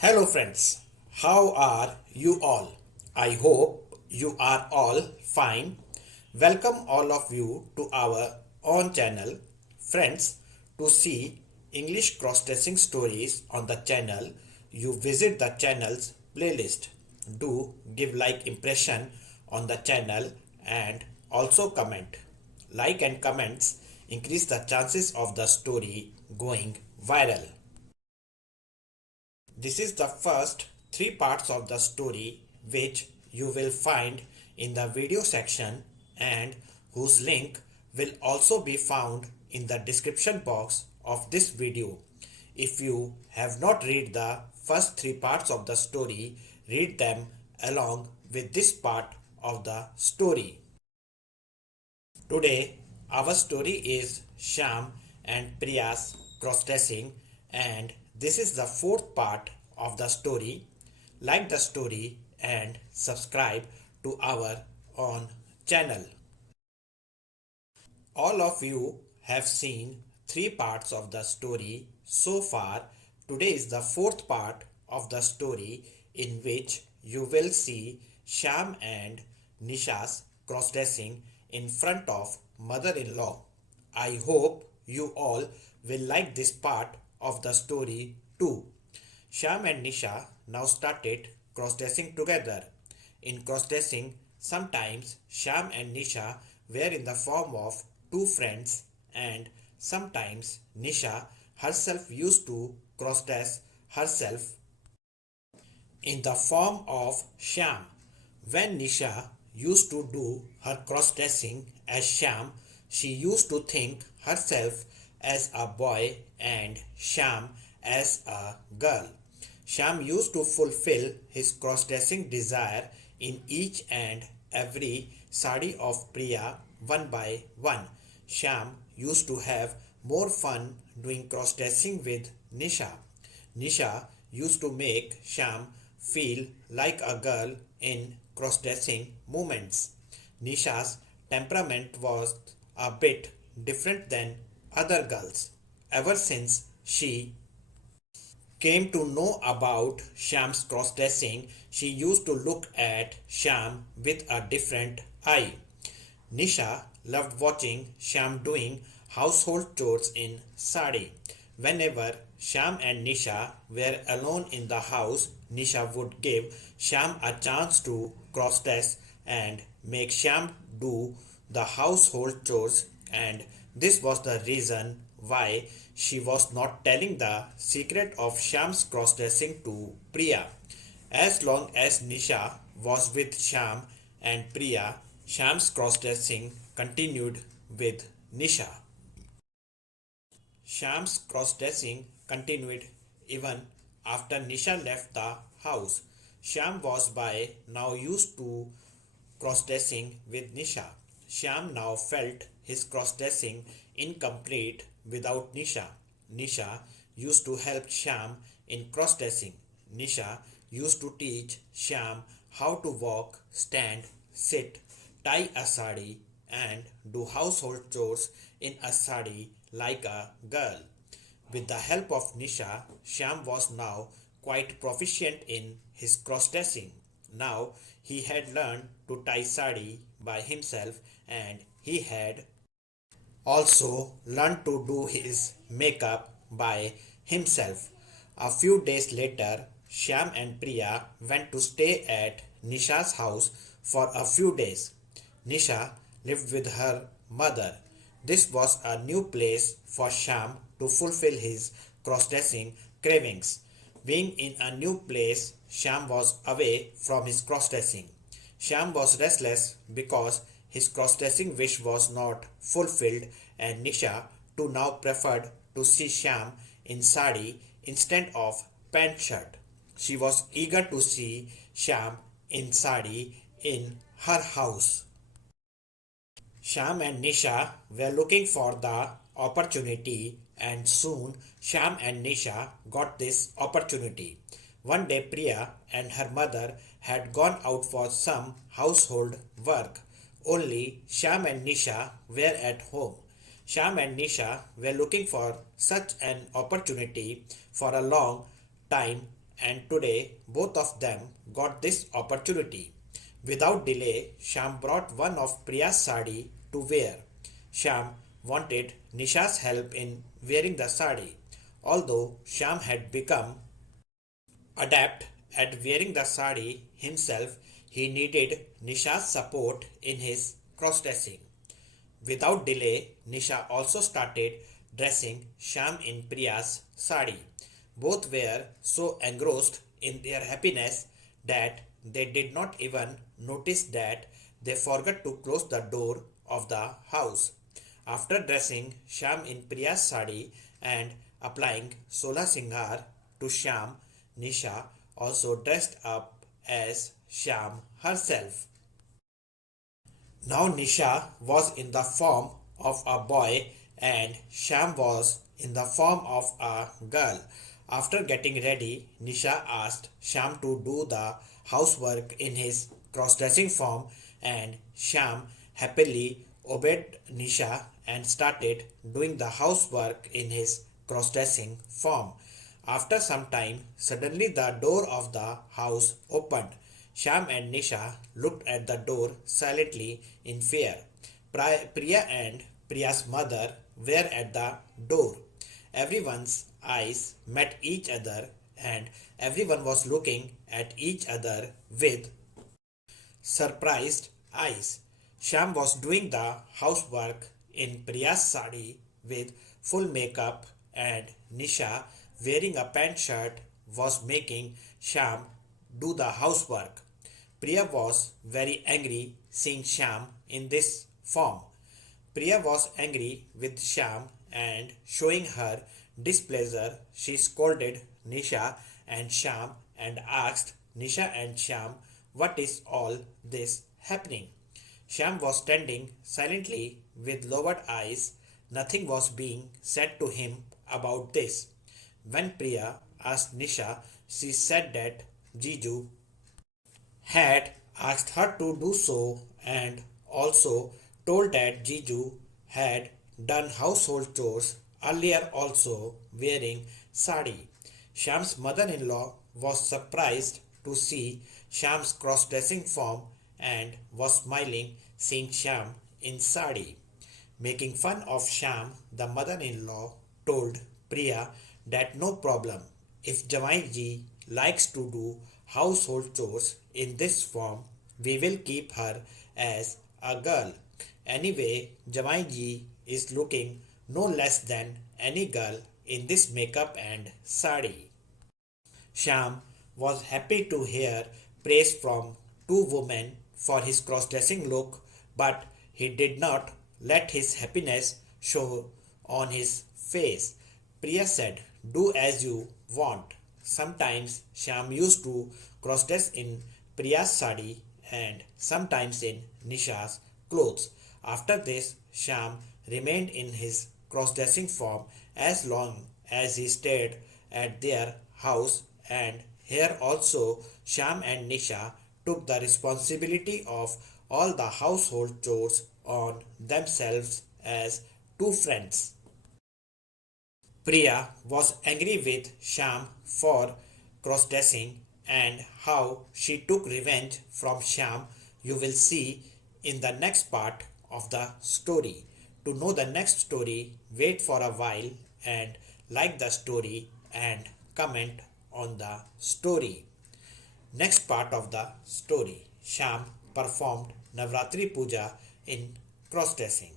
Hello, friends. How are you all? I hope you are all fine. Welcome, all of you, to our own channel. Friends, to see English cross dressing stories on the channel, you visit the channel's playlist. Do give like impression on the channel and also comment. Like and comments increase the chances of the story going viral. This is the first three parts of the story which you will find in the video section and whose link will also be found in the description box of this video. If you have not read the first three parts of the story, read them along with this part of the story. Today, our story is Shyam and Priya's cross-dressing, and this is the fourth part of the story. Like the story and subscribe to our own channel. All of you have seen three parts of the story so far. Today is the fourth part of the story in which you will see Shyam and Nisha's cross-dressing in front of mother-in-law. I hope you all will like this part of the story too. Shyam and Nisha now started cross-dressing together. In cross-dressing, sometimes Shyam and Nisha were in the form of two friends, and sometimes Nisha herself used to cross-dress herself in the form of Shyam. When Nisha used to do her cross-dressing as Shyam, she used to think herself as a boy and Shyam as a girl. Shyam used to fulfill his cross-dressing desire in each and every saree of Priya one by one. Shyam used to have more fun doing cross-dressing with Nisha. Nisha used to make Shyam feel like a girl in cross-dressing moments. Nisha's temperament was a bit different than other girls. Ever since she came to know about Shyam's cross-dressing, she used to look at Shyam with a different eye. Nisha loved watching Shyam doing household chores in sari. Whenever Shyam and Nisha were alone in the house, Nisha would give Shyam a chance to cross-dress and make Shyam do the household chores, and this was the reason why she was not telling the secret of Shyam's cross-dressing to Priya. As long as Nisha was with Shyam and Priya, Shyam's cross-dressing continued with Nisha. Shyam's cross-dressing continued even after Nisha left the house. Shyam was by now used to cross-dressing with Nisha. Shyam now felt his cross-dressing incomplete without Nisha. Nisha used to help Shyam in cross-dressing. Nisha used to teach Shyam how to walk, stand, sit, tie a sari, and do household chores in a sari like a girl. With the help of Nisha, Shyam was now quite proficient in his cross-dressing. Now he had learned to tie sari by himself, and he had also learned to do his makeup by himself. A few days later, Shyam and Priya went to stay at Nisha's house for a few days. Nisha lived with her mother. This was a new place for Shyam to fulfill his cross-dressing cravings. Being in a new place, Shyam was away from his cross-dressing. Shyam was restless because his cross-dressing wish was not fulfilled, and Nisha too now preferred to see Shyam in sari instead of pant shirt. She was eager to see Shyam in sari in her house. Shyam and Nisha were looking for the opportunity, and soon Shyam and Nisha got this opportunity. One day Priya and her mother had gone out for some household work. Only Shyam and Nisha were at home. Shyam and Nisha were looking for such an opportunity for a long time, and today both of them got this opportunity. Without delay, Shyam brought one of Priya's sari to wear. Shyam wanted Nisha's help in wearing the sari. Although Shyam had become adept at wearing the sari himself, he needed Nisha's support in his cross-dressing. Without delay, Nisha also started dressing Shyam in Priya's sari. Both were so engrossed in their happiness that they did not even notice that they forgot to close the door of the house. After dressing Shyam in Priya's sari and applying Sola Singhar to Shyam, Nisha also dressed up as Shyam herself. Now Nisha was in the form of a boy and Shyam was in the form of a girl. After getting ready, Nisha asked Shyam to do the housework in his cross-dressing form and Shyam happily obeyed Nisha and started doing the housework in his cross-dressing form. After some time, suddenly the door of the house opened. Shyam and Nisha looked at the door silently in fear. Priya and Priya's mother were at the door. Everyone's eyes met each other and everyone was looking at each other with surprised eyes. Shyam was doing the housework in Priya's sari with full makeup and Nisha wearing a pant shirt was making Shyam do the housework. Priya was very angry seeing Shyam in this form. Priya was angry with Shyam and showing her displeasure, she scolded Nisha and Shyam and asked Nisha and Shyam what is all this happening. Shyam was standing silently with lowered eyes. Nothing was being said to him about this. When Priya asked Nisha, she said that Jiju had asked her to do so and also told that Jiju had done household chores earlier also wearing sari. Shyam's mother-in-law was surprised to see Shyam's cross-dressing form and was smiling seeing Shyam in sari. Making fun of Shyam, the mother-in-law told Priya that no problem. If Jawai ji likes to do household chores in this form, we will keep her as a girl. Anyway, Jawai ji is looking no less than any girl in this makeup and sari. Shyam was happy to hear praise from two women for his cross-dressing look, but he did not let his happiness show on his face. Priya said, "Do as you want." Sometimes Shyam used to cross-dress in Priya's sari and sometimes in Nisha's clothes. After this, Shyam remained in his cross-dressing form as long as he stayed at their house, and here also Shyam and Nisha took the responsibility of all the household chores on themselves as two friends. Priya was angry with Shyam for cross-dressing and how she took revenge from Shyam you will see in the next part of the story. To know the next story, wait for a while and like the story and comment on the story. Next part of the story, Shyam performed Navratri Puja in cross-dressing.